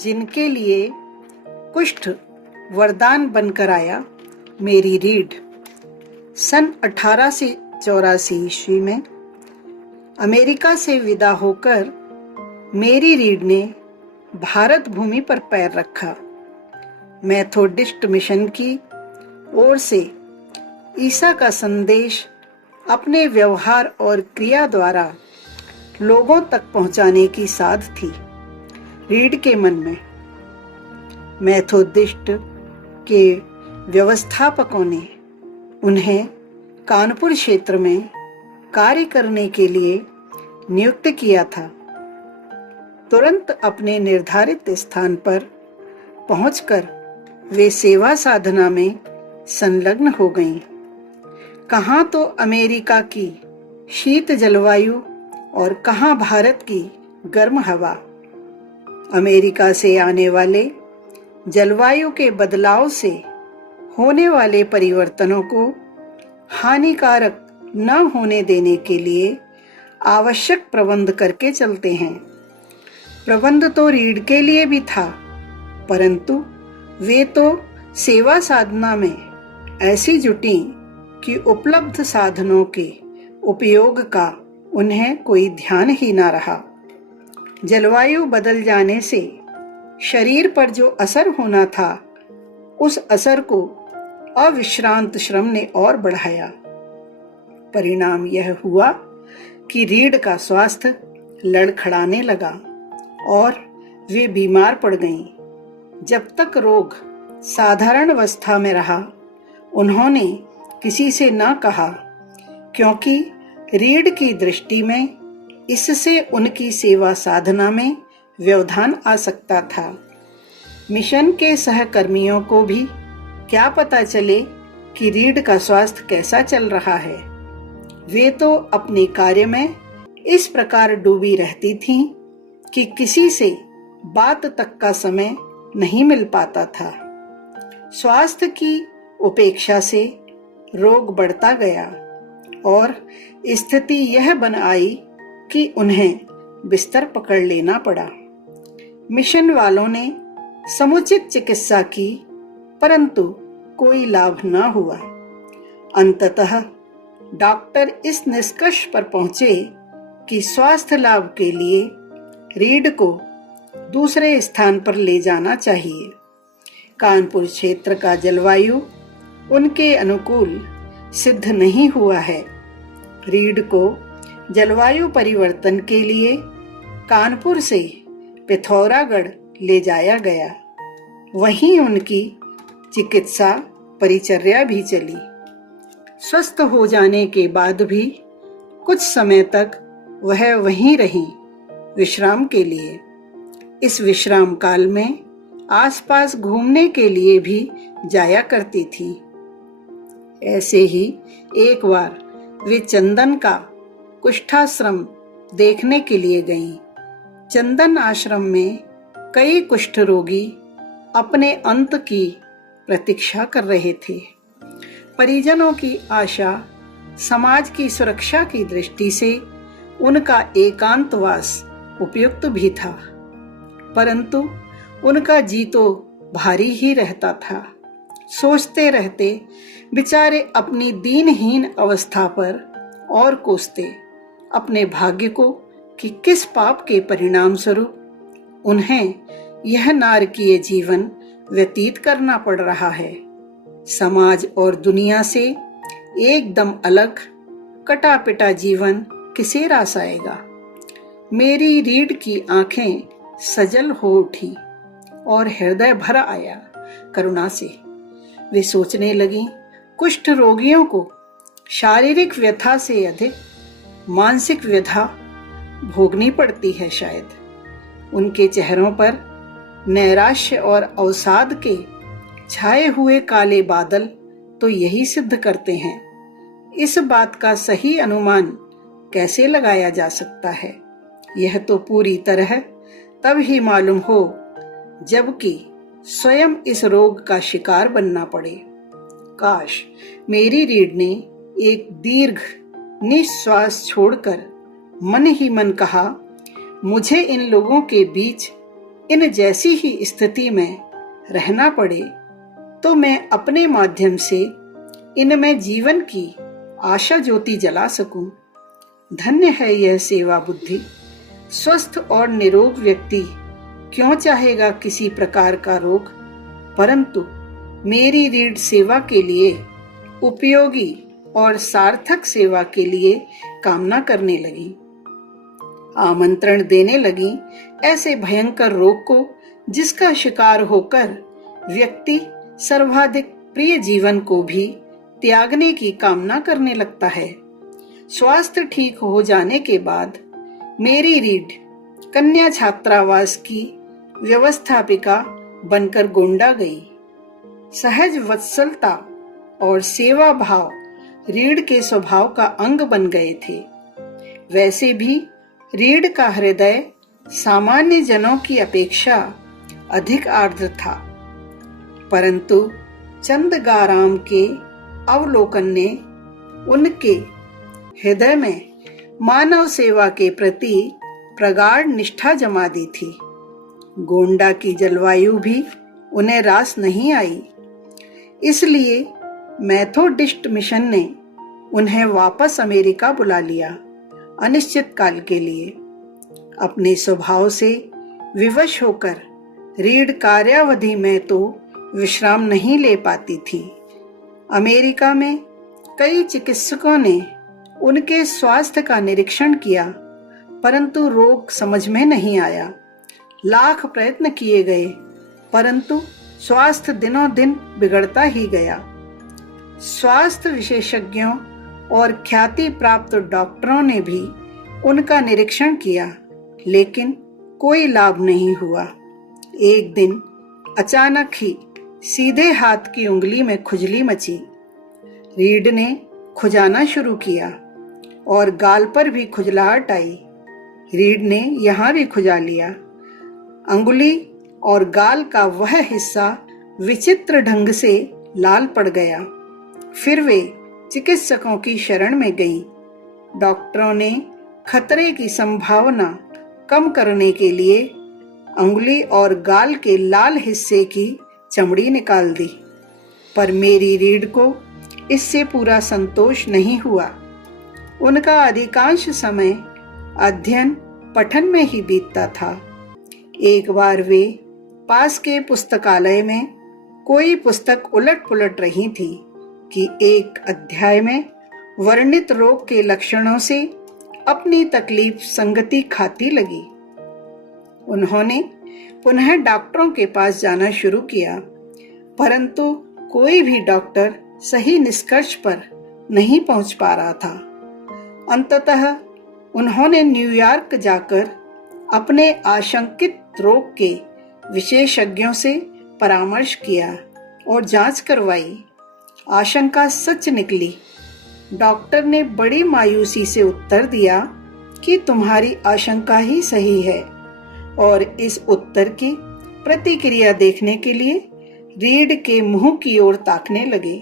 जिनके लिए कुष्ठ वरदान बनकर आया, मेरी रीड। सन 1884 ईस्वी में अमेरिका से विदा होकर मेरी रीड ने भारत भूमि पर पैर रखा। मेथोडिस्ट मिशन की ओर से ईसा का संदेश अपने व्यवहार और क्रिया द्वारा लोगों तक पहुंचाने की साध थी। रीड के मन में मेथोडिस्ट के व्यवस्थापकों ने उन्हें कानपुर क्षेत्र में कार्य करने के लिए नियुक्त किया था। तुरंत अपने निर्धारित स्थान पर पहुंचकर वे सेवा साधना में संलग्न हो गईं। कहाँ तो अमेरिका की शीत जलवायु और कहाँ भारत की गर्म हवा। अमेरिका से आने वाले जलवायु के बदलाव से होने वाले परिवर्तनों को हानिकारक न होने देने के लिए आवश्यक प्रबंध करके चलते हैं। प्रबंध तो रीड के लिए भी था, परंतु वे तो सेवा साधना में ऐसी जुटी कि उपलब्ध साधनों के उपयोग का उन्हें कोई ध्यान ही ना रहा। जलवायु बदल जाने से शरीर पर जो असर होना था, उस असर को अविश्रांत श्रम ने और बढ़ाया। परिणाम यह हुआ कि रीड का स्वास्थ्य लड़खड़ाने लगा और वे बीमार पड़ गईं। जब तक रोग साधारण अवस्था में रहा, उन्होंने किसी से न कहा, क्योंकि रीड की दृष्टि में इससे उनकी सेवा साधना में व्यवधान आ सकता था। मिशन के सहकर्मियों को भी क्या पता चले कि रीड का स्वास्थ्य कैसा चल रहा है। वे तो अपने कार्य में इस प्रकार डूबी रहती थीं कि किसी से बात तक का समय नहीं मिल पाता था। स्वास्थ्य की उपेक्षा से रोग बढ़ता गया और स्थिति यह बन आई कि उन्हें बिस्तर पकड़ लेना पड़ा। मिशन वालों ने समुचित चिकित्सा की, परंतु कोई लाभ न हुआ। अंततः डॉक्टर इस निष्कर्ष पर पहुंचे कि स्वास्थ्य लाभ के लिए रीड को दूसरे स्थान पर ले जाना चाहिए। कानपुर क्षेत्र का जलवायु उनके अनुकूल सिद्ध नहीं हुआ है। रीड को जलवायु परिवर्तन के लिए कानपुर से पिथौरागढ़ ले जाया गया। वहीं उनकी चिकित्सा परिचर्या भी चली। स्वस्थ हो जाने के बाद भी कुछ समय तक वह वहीं रही विश्राम के लिए। इस विश्राम काल में आसपास घूमने के लिए भी जाया करती थी। ऐसे ही एक बार वे चंदन का कुष्ठाश्रम देखने के लिए गईं। चंदन आश्रम में कई कुष्ठ रोगी अपने अंत की प्रतीक्षा कर रहे थे। परिजनों की आशा, समाज की सुरक्षा की दृष्टि से उनका एकांतवास उपयुक्त भी था, परंतु उनका जी तो भारी ही रहता था। सोचते रहते बेचारे अपनी दीनहीन अवस्था पर और कोसते अपने भाग्य को कि किस पाप के परिणाम स्वरूप उन्हें यह नारकीय जीवन व्यतीत करना पड़ रहा है। समाज और दुनिया से एकदम अलग कटा पिटा जीवन किसे रास आएगा। मेरी रीड की आंखें सजल हो उठी और हृदय भरा आया करुणा से। वे सोचने लगी, कुष्ठ रोगियों को शारीरिक व्यथा से अधिक मानसिक व्यथा भोगनी पड़ती है शायद। उनके चेहरों पर नैराश्य और अवसाद के छाए हुए काले बादल तो यही सिद्ध करते हैं। इस बात का सही अनुमान कैसे लगाया जा सकता है? यह तो पूरी तरह तब ही मालूम हो जबकि स्वयं इस रोग का शिकार बनना पड़े। काश मेरी रीड ने एक दीर्घ निश्वास छोड़कर मन ही मन कहा, मुझे इन लोगों के बीच इन जैसी ही स्थिति में रहना पड़े तो मैं अपने माध्यम से इनमें जीवन की आशा ज्योति जला सकूं। धन्य है यह सेवा बुद्धि। स्वस्थ और निरोग व्यक्ति क्यों चाहेगा किसी प्रकार का रोग, परंतु मेरी रीढ़ सेवा के लिए, उपयोगी और सार्थक सेवा के लिए कामना करने लगी, आमंत्रण देने लगी ऐसे भयंकर रोग को जिसका शिकार होकर व्यक्ति सर्वाधिक प्रिय जीवन को भी त्यागने की कामना करने लगता है। स्वास्थ्य ठीक हो जाने के बाद मेरी रीढ़ कन्या छात्रावास की व्यवस्थापिका बनकर गोंडा गई। सहज वत्सलता और सेवा भाव रीढ़ के स्वभाव का अंग बन गए थे। वैसे भी रीढ़ का हृदय सामान्य जनों की अपेक्षा अधिक आर्द्र था, परंतु चंदगाराम के अवलोकन ने उनके हृदय में मानव सेवा के प्रति प्रगाढ़ निष्ठा जमा दी थी। गोंडा की जलवायु भी उन्हें रास नहीं आई, इसलिए मेथोडिस्ट मिशन ने उन्हें वापस अमेरिका बुला लिया अनिश्चित काल के लिए। अपने स्वभाव से विवश होकर रीढ़ कार्यावधि में तो विश्राम नहीं ले पाती थी। अमेरिका में कई चिकित्सकों ने उनके स्वास्थ्य का निरीक्षण किया, परंतु रोग समझ में नहीं आया। लाख प्रयत्न किए गए, परंतु स्वास्थ्य दिनों दिन बिगड़ता ही गया। स्वास्थ्य विशेषज्ञों और ख्याति प्राप्त डॉक्टरों ने भी उनका निरीक्षण किया, लेकिन कोई लाभ नहीं हुआ। एक दिन अचानक ही सीधे हाथ की उंगली में खुजली मची। रीढ़ ने खुजाना शुरू किया और गाल पर भी खुजलाहट आई। रीढ़ ने यहाँ भी खुजा लिया। अंगुली और गाल का वह हिस्सा विचित्र ढंग से लाल पड़ गया। फिर वे चिकित्सकों की शरण में गईं। डॉक्टरों ने खतरे की संभावना कम करने के लिए अंगुली और गाल के लाल हिस्से की चमड़ी निकाल दी, पर मेरी रीढ़ को इससे पूरा संतोष नहीं हुआ। उनका अधिकांश समय अध्ययन पठन में ही बीतता था। एक बार वे पास के पुस्तकालय में कोई पुस्तक उलट पुलट रही थी कि एक अध्याय में वर्णित रोग के लक्षणों से अपनी तकलीफ संगति खाती लगी। उन्होंने पुनः डॉक्टरों के पास जाना शुरू किया, परंतु कोई भी डॉक्टर सही निष्कर्ष पर नहीं पहुंच पा रहा था। अंततः उन्होंने न्यूयॉर्क जाकर अपने आशंकित रोग के विशेषज्ञों से परामर्श किया और जांच करवाई। आशंका सच निकली। डॉक्टर ने बड़ी मायूसी से उत्तर दिया कि तुम्हारी आशंका ही सही है, और इस उत्तर की प्रतिक्रिया देखने के लिए रीढ़ के मुंह की ओर ताकने लगे,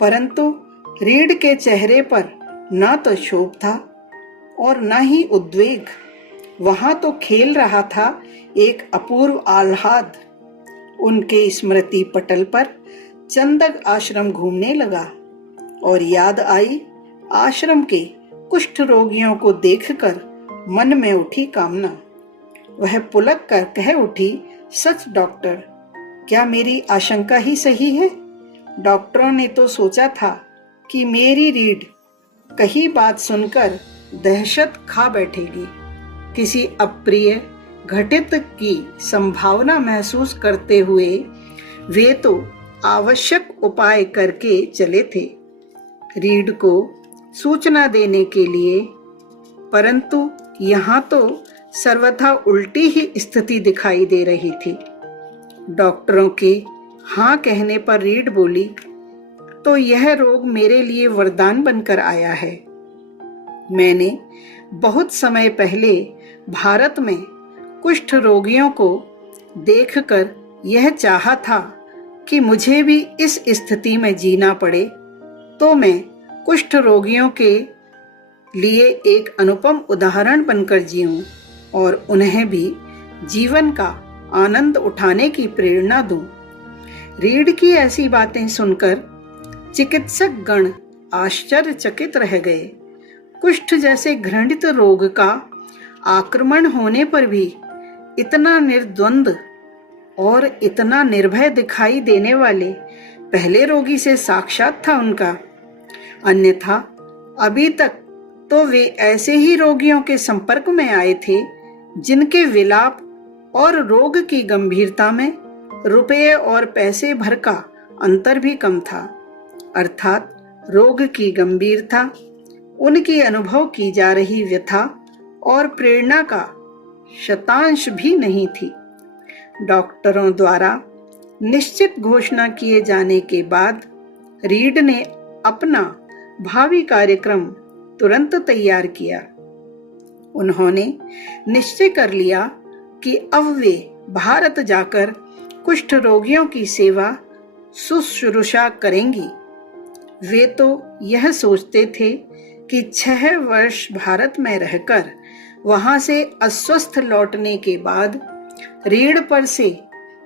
परंतु रीढ़ के चेहरे पर न तो क्षोभ था और न ही उद्वेग। वहां तो खेल रहा था एक अपूर्व आह्लाद। उनके स्मृति पटल पर चंदक आश्रम घूमने लगा और याद आई आश्रम के कुष्ठ रोगियों को देखकर मन में उठी कामना। वह पुलक कर कह उठी, सच डॉक्टर, क्या मेरी आशंका ही सही है? डॉक्टरों ने तो सोचा था कि मेरी रीढ़ कही बात सुनकर दहशत खा बैठेगी। किसी अप्रिय घटित की संभावना महसूस करते हुए वे तो आवश्यक उपाय करके चले थे रीढ़ को सूचना देने के लिए, परंतु यहाँ तो सर्वथा उल्टी ही स्थिति दिखाई दे रही थी। डॉक्टरों के हाँ कहने पर रीढ़ बोली, तो यह रोग मेरे लिए वरदान बनकर आया है। मैंने बहुत समय पहले भारत में कुष्ठ रोगियों को देखकर यह चाहा था कि मुझे भी इस स्थिति में जीना पड़े तो मैं कुष्ठ रोगियों के लिए एक अनुपम उदाहरण बनकर जीऊं और उन्हें भी जीवन का आनंद उठाने की प्रेरणा दूं। रीड की ऐसी बातें सुनकर चिकित्सक गण आश्चर्यचकित रह गए। कुष्ठ जैसे घृणित रोग का आक्रमण होने पर भी इतना निर्द्वंद और इतना निर्भय दिखाई देने वाले पहले रोगी से साक्षात था उनका। अन्यथा अभी तक तो वे ऐसे ही रोगियों के संपर्क में आए थे जिनके विलाप और रोग की गंभीरता में रुपये और पैसे भर का अंतर भी कम था। अर्थात रोग की गंभीरता, उनकी अनुभव की जा रही व्यथा और प्रेरणा का शतांश भी नहीं थी। डॉक्टरों द्वारा निश्चित घोषणा किए जाने के बाद रीड ने अपना भावी कार्यक्रम तुरंत तैयार किया। उन्होंने निश्चय कर लिया कि अब वे भारत जाकर कुष्ठ रोगियों की सेवा शुश्रूषा करेंगी। वे तो यह सोचते थे कि 6 वर्ष भारत में रहकर वहां से अस्वस्थ लौटने के बाद रीढ़ पर से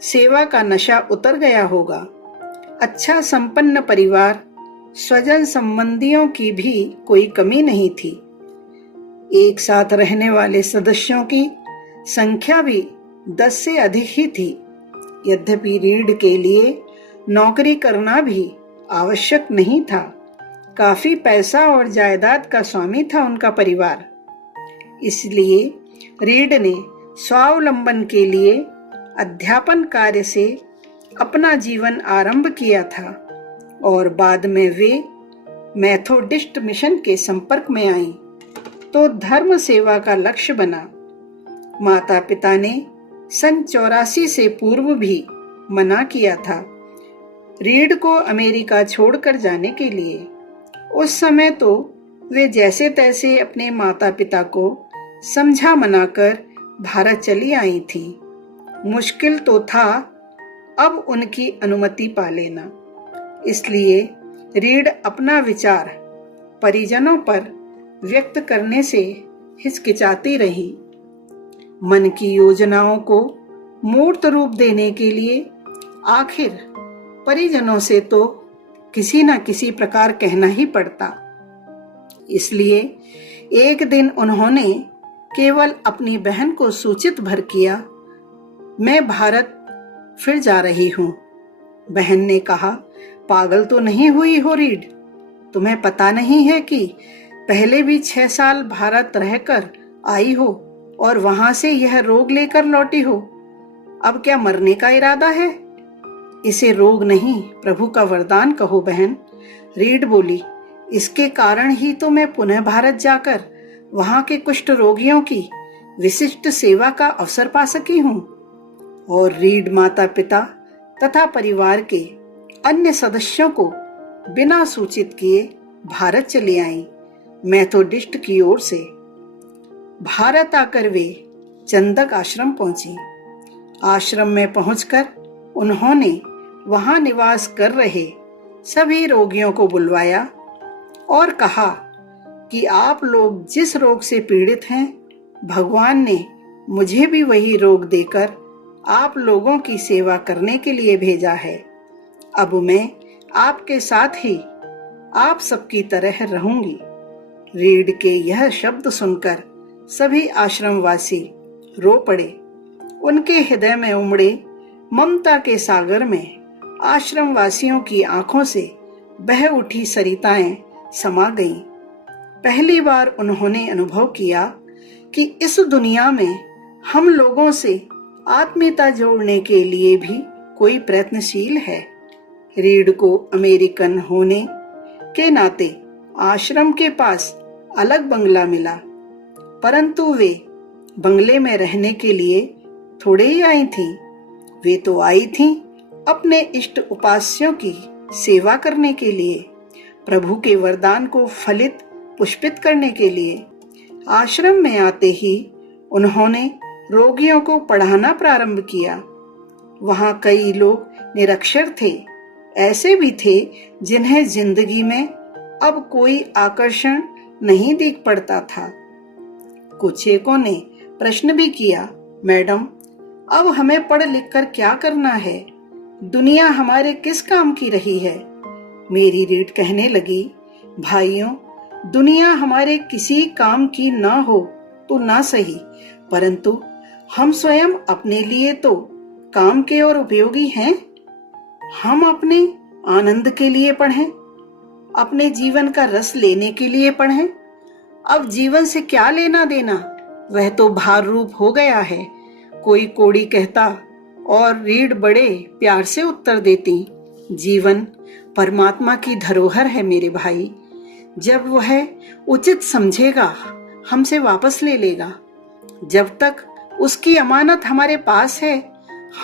सेवा का नशा उतर गया होगा। अच्छा संपन्न परिवार, स्वजन संबंधियों की भी कोई कमी नहीं थी। एक साथ रहने वाले सदस्यों की संख्या भी 10 से अधिक ही थी। यद्यपि रीढ़ के लिए नौकरी करना भी आवश्यक नहीं था। काफी पैसा और जायदाद का स्वामी था उनका परिवार। इसलिए रीड ने स्वावलंबन के लिए अध्यापन कार्य से अपना जीवन आरंभ किया था और बाद में वे मेथोडिस्ट मिशन के संपर्क में आईं, तो धर्म सेवा का लक्ष्य बना। माता पिता ने सन 84 से पूर्व भी मना किया था रीड को अमेरिका छोड़कर जाने के लिए। उस समय तो वे जैसे तैसे अपने माता पिता को समझा मनाकर भारत चली आई थी। मुश्किल तो था अब उनकी अनुमति पा लेना। इसलिए रीड अपना विचार परिजनों पर व्यक्त करने से हिचकिचाती रही। मन की योजनाओं को मूर्त रूप देने के लिए आखिर परिजनों से तो किसी न किसी प्रकार कहना ही पड़ता। इसलिए एक दिन उन्होंने केवल अपनी बहन को सूचित भर किया, मैं भारत फिर जा रही हूं। बहन ने कहा, पागल तो नहीं हुई हो रीड? तुम्हें पता नहीं है कि पहले भी 6 साल भारत रहकर आई हो और वहां से यह रोग लेकर लौटी हो। अब क्या मरने का इरादा है? इसे रोग नहीं, प्रभु का वरदान कहो बहन। रीड बोली, इसके कारण ही तो मैं पुनः भारत जाकर वहां के कुष्ठ रोगियों की विशिष्ट सेवा का अवसर पा सकी हूं। और रीड माता पिता तथा परिवार के अन्य सदस्यों को बिना सूचित किए भारत चली आई, मेथोडिस्ट की ओर से। भारत आकर वे चंदक आश्रम पहुंची। आश्रम में पहुंचकर उन्होंने वहां निवास कर रहे सभी रोगियों को बुलवाया और कहा कि आप लोग जिस रोग से पीड़ित हैं, भगवान ने मुझे भी वही रोग देकर आप लोगों की सेवा करने के लिए भेजा है। अब मैं आपके साथ ही आप सबकी तरह रहूंगी। रीड के यह शब्द सुनकर सभी आश्रमवासी रो पड़े। उनके हृदय में उमड़े ममता के सागर में आश्रमवासियों की आंखों से बह उठी सरिताएं समा गईं। पहली बार उन्होंने अनुभव किया कि इस दुनिया में हम लोगों से आत्मीयता जोड़ने के लिए भी कोई प्रयत्नशील है। रीड को अमेरिकन होने के नाते आश्रम के पास अलग बंगला मिला, परंतु वे बंगले में रहने के लिए थोड़े ही आई थीं। वे तो आई थीं अपने इष्ट उपास्यों की सेवा करने के लिए, प्रभु के वरदान को फलित पुष्पित करने के लिए। आश्रम में आते ही उन्होंने रोगियों को पढ़ाना प्रारंभ किया। वहां कई लोग निरक्षर थे, ऐसे भी थे जिन्हें जिंदगी में अब कोई आकर्षण नहीं दिख पड़ता था। कुछ एकों ने प्रश्न भी किया, मैडम अब हमें पढ़ लिख कर क्या करना है? दुनिया हमारे किस काम की रही है? मेरी रीढ़ कहने लगी, भाइयों, दुनिया हमारे किसी काम की ना हो तो ना सही, परंतु हम स्वयं अपने लिए तो काम के और उपयोगी हैं। हम अपने आनंद के लिए पढ़ें, अपने जीवन का रस लेने के लिए पढ़ें। अब जीवन से क्या लेना देना, वह तो भार रूप हो गया है। कोई कोड़ी कहता और रीढ़ बड़े प्यार से उत्तर देती, जीवन परमात्मा की धरोहर है मेरे भाई। जब वह उचित समझेगा हमसे वापस ले लेगा। जब तक उसकी अमानत हमारे पास है,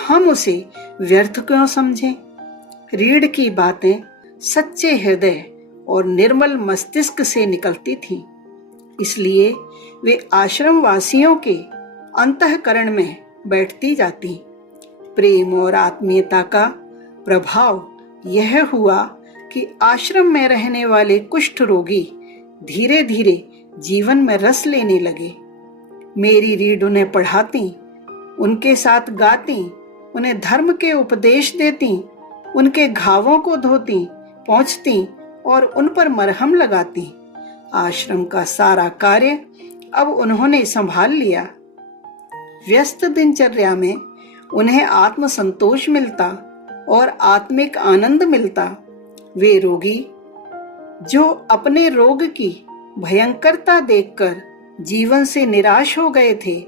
हम उसे व्यर्थ क्यों समझें? रीढ़ की बातें सच्चे हृदय और निर्मल मस्तिष्क से निकलती थीं, इसलिए वे आश्रम वासियों के अंतःकरण में बैठती जाती। प्रेम और आत्मीयता का प्रभाव यह हुआ कि आश्रम में रहने वाले कुष्ठ रोगी धीरे धीरे जीवन में रस लेने लगे। मेरी रीढ़ उन्हें पढ़ाती, उनके साथ गाती, उन्हें धर्म के उपदेश देती, उनके घावों को धोती, पोंछती और उन पर मरहम लगाती। आश्रम का सारा कार्य अब उन्होंने संभाल लिया। व्यस्त दिनचर्या में उन्हें आत्म संतोष मिलता और आत्मिक आनंद मिलता। वे रोगी जो अपने रोग की भयंकरता देखकर जीवन से निराश हो गए थे,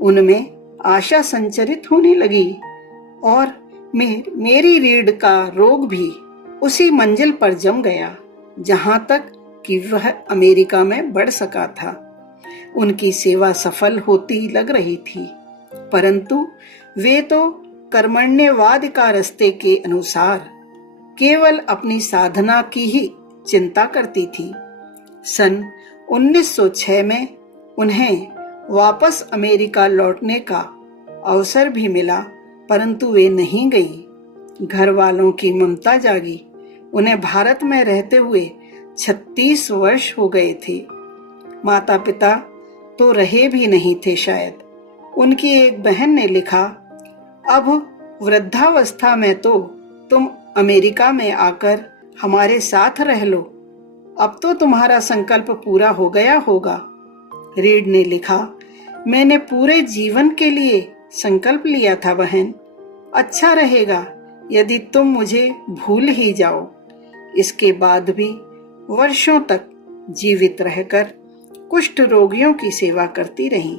उनमें आशा संचरित होने लगी और मेरी रीढ़ का रोग भी उसी मंजिल पर जम गया जहां तक कि वह अमेरिका में बढ़ सका था। उनकी सेवा सफल होती लग रही थी, परंतु वे तो कर्मण्यवाद का रास्ते के अनुसार केवल अपनी साधना की ही चिंता करती थी। सन 1906 में उन्हें वापस अमेरिका लौटने का अवसर भी मिला, परंतु वे नहीं गईं। घर वालों की ममता जागी। उन्हें भारत में रहते हुए 36 वर्ष हो गए थे। माता पिता तो रहे भी नहीं थे शायद। उनकी एक बहन ने लिखा, अब वृद्धावस्था में तो तुम अमेरिका में आकर हमारे साथ रह लो। अब तो तुम्हारा संकल्प पूरा हो गया होगा। रीढ़ ने लिखा, मैंने पूरे जीवन के लिए संकल्प लिया था बहन। अच्छा रहेगा यदि तुम मुझे भूल ही जाओ। इसके बाद भी वर्षों तक जीवित रहकर कुष्ठ रोगियों की सेवा करती रही।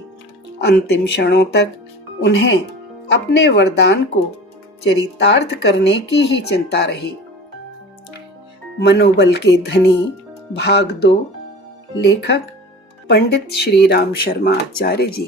अंतिम क्षणों तक उन्हें अपने वरदान को चरितार्थ करने की ही चिंता रही। मनोबल के धनी भाग 2। लेखक पंडित श्री राम शर्मा आचार्य जी।